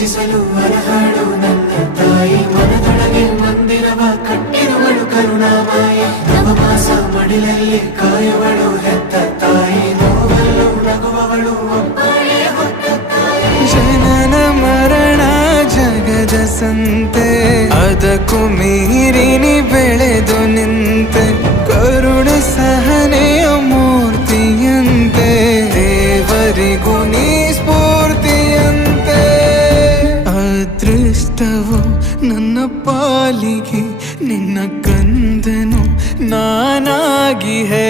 ಪೂಜಿಸಲು ಅರ್ಹಳು ನನ್ನ ತಾಯಿ ಮನದೊಳಗೆ ಮಂದಿರವ ಕಟ್ಟಿರುವಳು ಕರುಣಾಮಾಯಿ ನವಮಾಸ ಮಡಿಲಲ್ಲಿ ಕಾಯುವಳು ಹೆತ್ತ ತಾಯಿ ನೋವಲ್ಲೂ ನಗುವವಳು ಒಬ್ಬಳೇ ಹೊತ್ತ ತಾಯಿ ಜನನ ಮರಣ ಜಗದ ಸಂತೆ ಅದಕ್ಕೂ ಮೀರಿನಿ ಬೆಳೆದು ನಿಂತೆ ಕರುಣೆ ಸಹನೆಯ ಮೂರ್ತಿಯಂತೆ ದೇವರಿಗೂ ನೀ ಸ್ಫೂರ್ತಿಯಂತೆ ಅದೃಷ್ಟವು ನನ್ನ ಪಾಲಿಗೆ ನಿನ್ನ ಕಂದನು ನಾನಾಗಿ ಹೇ